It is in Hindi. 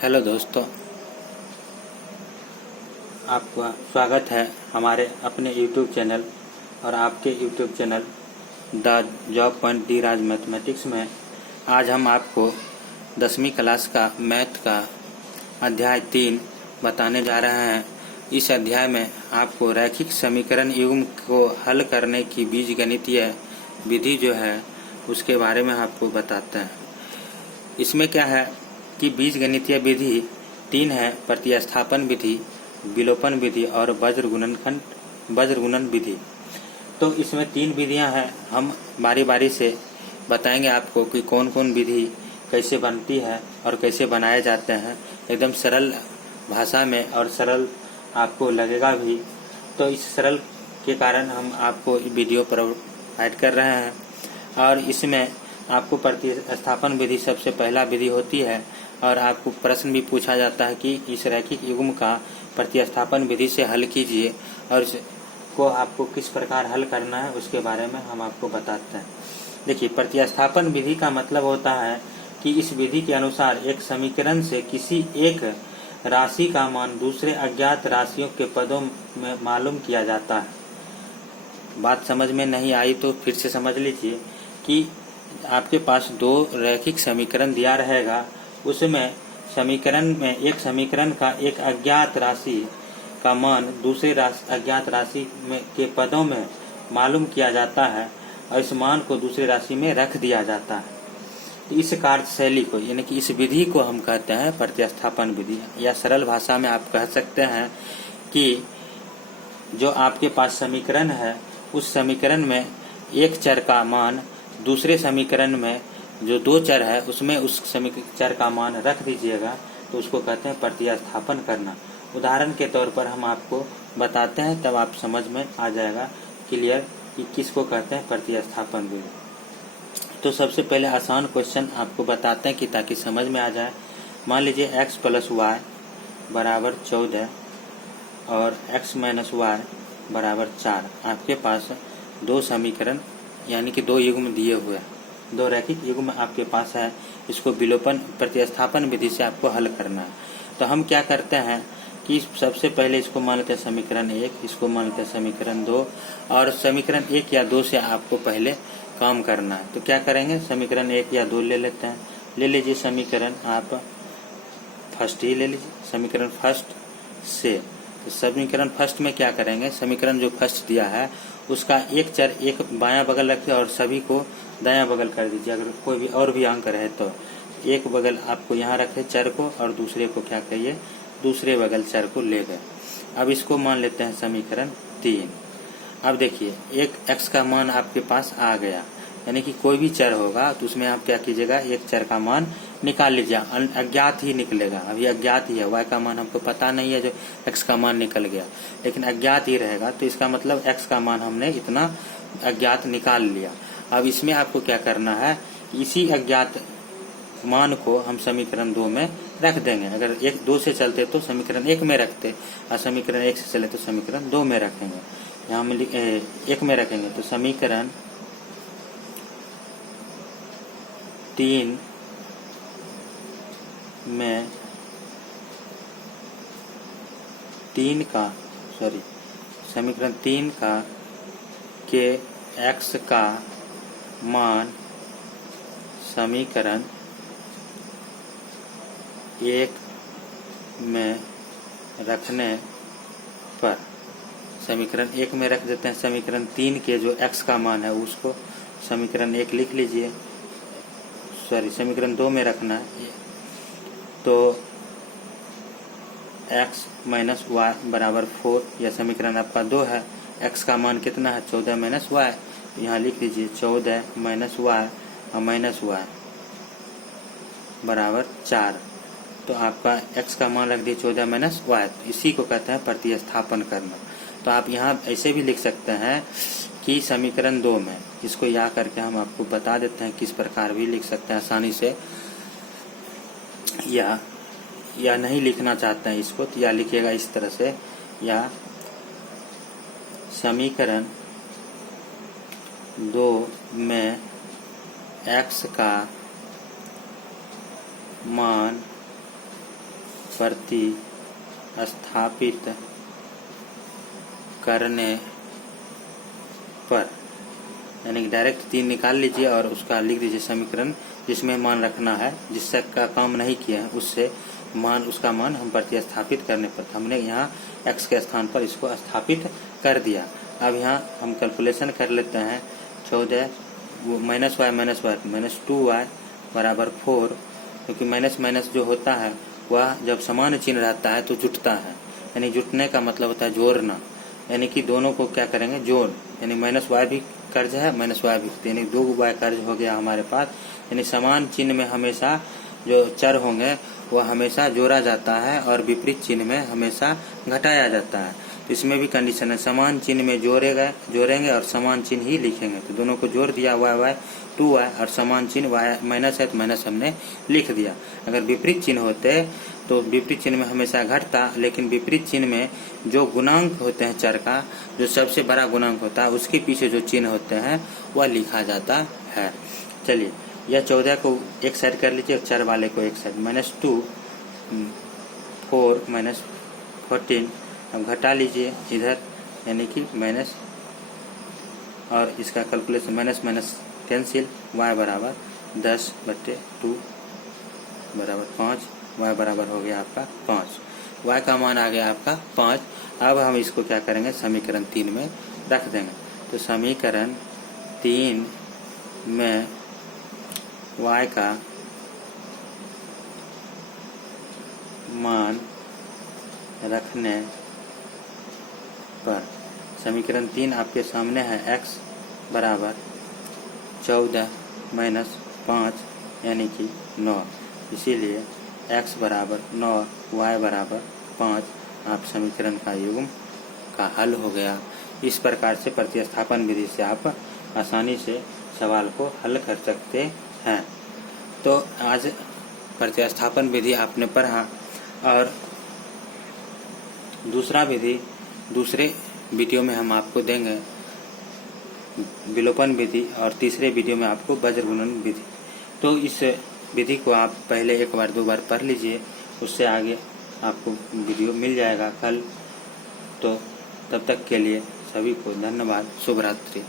हेलो दोस्तों, आपका स्वागत है हमारे अपने YouTube चैनल और आपके YouTube channel the job point D Raj mathematics में। आज हम आपको 10वीं क्लास का मैथ का अध्याय 3 बताने जा रहे हैं। इस अध्याय में आपको रैखिक समीकरण युग्म को हल करने की बीजगणितीय विधि जो है उसके बारे में आपको बताते हैं। इसमें क्या है कि बीजगणितीय विधि 3 है: प्रतिस्थापन विधि, विलोपन विधि और वज्रगुणन विधि। तो इसमें 3 विधियां हैं। हम बारी बारी से बताएंगे आपको कि कौन कौन विधि कैसे बनती है और कैसे बनाए जाते हैं, एकदम सरल भाषा में, और सरल आपको लगेगा भी। तो इस सरल के कारण हम आपको वीडियो प्रोवाइड कर रहे हैं। और इसमें आपको प्रतिस्थापन विधि सबसे पहला विधि होती है और आपको प्रश्न भी पूछा जाता है कि इस रैखिक युग्म का प्रतिस्थापन विधि से हल कीजिए, और इसको आपको किस प्रकार हल करना है उसके बारे में हम आपको बताते हैं। देखिए, प्रतिस्थापन विधि का मतलब होता है कि इस विधि के अनुसार एक समीकरण से किसी एक राशि का मान दूसरे अज्ञात राशियों के पदों में मालूम किया जाता है। बात समझ में नहीं आई तो फिर से समझ लीजिए कि आपके पास 2 रैखिक समीकरण दिया रहेगा, उसमें समीकरण में एक समीकरण का एक अज्ञात राशि का मान दूसरे अज्ञात राशि में के पदों में मालूम किया जाता है और इस मान को दूसरी राशि में रख दिया जाता है। तो इस कार्यशैली को, यानी कि इस विधि को हम कहते हैं प्रतिस्थापन विधि, या सरल भाषा में आप कह सकते हैं कि जो आपके पास समीकरण है उस समीकरण में एक चर का मान दूसरे समीकरण में जो 2 चर है उसमें उस चर का मान रख दीजिएगा, तो उसको कहते हैं प्रतिस्थापन करना। उदाहरण के तौर पर हम आपको बताते हैं, तब आप समझ में आ जाएगा क्लियर कि किसको कहते हैं प्रतिस्थापन विधि। तो सबसे पहले आसान क्वेश्चन आपको बताते हैं कि ताकि समझ में आ जाए। मान लीजिए x + y बराबर 14 और x - y बराबर 4। आपके पास 2 समीकरण यानी कि 2 युग्म दिए हुए हैं, 2 रैखिक युग्म आपके पास है। इसको विलोपन प्रतिस्थापन विधि से आपको हल करना है। तो हम क्या करते हैं कि सबसे पहले इसको मान लेते हैं समीकरण 1, इसको मान लेते हैं समीकरण 2, और समीकरण 1 या 2 से आपको पहले काम करना है। तो क्या करेंगे, समीकरण 1 या 2 ले लेते हैं। ले लीजिए समीकरण, आप फर्स्ट ही ले लीजिए, समीकरण फर्स्ट से। तो समीकरण फर्स्ट में क्या करेंगे, समीकरण जो फर्स्ट दिया है उसका एक चर एक बायां बगल रखिए और सभी को दायां बगल कर दीजिए। अगर कोई भी और भी अंक रहे तो एक बगल आपको यहाँ रखे चर को, और दूसरे को क्या कहिए, दूसरे बगल चर को ले गए। अब इसको मान लेते हैं समीकरण 3। अब देखिए, एक x का मान आपके पास आ गया, यानी कि कोई भी चर होगा तो उसमें आप क्या कीजिएगा, एक चर का मान निकाल लीजिए। अज्ञात ही निकलेगा, अभी अज्ञात ही है, y का मान हमको पता नहीं है, जो x का मान निकल गया, लेकिन अज्ञात ही रहेगा। तो इसका मतलब x का मान हमने इतना अज्ञात निकाल लिया। अब इसमें आपको क्या करना है, इसी अज्ञात मान को हम समीकरण 2 में रख देंगे। अगर 1-2 से चलते तो समीकरण 1 में रखते, और समीकरण 1 से चले तो समीकरण 2 में रखेंगे। यहाँ हम 1 में रखेंगे तो समीकरण 3 में समीकरण 3 का के x का मान समीकरण 1 में रखने पर, समीकरण 1 में रख देते हैं। समीकरण 3 के जो x का मान है उसको समीकरण 1 लिख लीजिए, समीकरण 2 में रखना है। तो x - y बराबर 4, यह समीकरण आपका 2 है। x का मान कितना है, 14 - y, यहाँ लिख लीजिए 14 - y और -y बराबर 4। तो आपका x का मान रख दिए 14 - y। इसी को कहते हैं प्रतिस्थापन करना। तो आप यहाँ ऐसे भी लिख सकते हैं कि समीकरण 2 में, इसको या करके हम आपको बता देते हैं किस प्रकार भी लिख सकते हैं आसानी से। या नहीं लिखना चाहते हैं इसको तो या लिखिएगा इस तरह से, या समीकरण 2 में x का मान प्रतिस्थापित करने पर, यानी कि डायरेक्ट 3 निकाल लीजिए और उसका लिख दीजिए समीकरण जिसमें मान रखना है, जिससे का काम नहीं किया है उससे मान, उसका मान हम प्रतिस्थापित करने पर, हमने यहाँ x के स्थान पर इसको स्थापित कर दिया। अब यहाँ हम कैलकुलेशन कर लेते हैं। 14 माइनस वाई माइनस 2y बराबर 4, क्योंकि माइनस माइनस जो होता है वह जब समान चिन्ह रहता है तो जुटता है, यानी जुटने का मतलब होता है जोड़ना, यानी कि दोनों को क्या करेंगे जोड़, यानी माइनस वाई भी कर्ज है माइनस वाई भी, यानी 2y कर्ज हो गया हमारे पास। यानी समान चिन्ह में हमेशा जो चर होंगे वह हमेशा जोड़ा जाता है और विपरीत चिन्ह में हमेशा घटाया जाता है। तो इसमें भी कंडीशन है, समान चिन्ह में जोड़ेंगे और समान चिन्ह ही लिखेंगे। तो दोनों को जोड़ दिया y 2y और समान चिन्ह y माइनस है तो माइनस हमने लिख दिया। अगर विपरीत चिन्ह होते तो विपरीत चिन्ह में हमेशा घटता, लेकिन विपरीत चिन्ह में जो गुणांक होते हैं चर का, जो सबसे बड़ा गुणांक होता है उसके पीछे जो चिन्ह होते हैं वह लिखा जाता है। चलिए यह 14 को एक साइड कर लीजिए और चर वाले को एक साइड। -2 4 -14 अब घटा लीजिए इधर, यानी कि माइनस, और इसका calculation minus minus cancel, y बराबर 10/2 बराबर 5, y बराबर हो गया आपका 5, y का मान आ गया आपका 5। अब हम इसको क्या करेंगे समीकरण 3 में रख देंगे। तो समीकरण 3 में y का मान रखने पर, समीकरण 3 आपके सामने है, x बराबर 14 माइनस 5 यानी कि 9, इसीलिए x बराबर 9 y बराबर 5 आप समीकरण का युग्म का हल हो गया। इस प्रकार से प्रतिस्थापन विधि से आप आसानी से सवाल को हल कर सकते हैं। तो आज प्रतिस्थापन विधि आपने पढ़ा, और दूसरा विधि दूसरे वीडियो में हम आपको देंगे विलोपन विधि, और तीसरे वीडियो में आपको वज्र गुणन विधि। तो इस विधि को आप पहले 1 बार 2 बार पढ़ लीजिए, उससे आगे आपको वीडियो मिल जाएगा कल। तो तब तक के लिए सभी को धन्यवाद, शुभ रात्रि।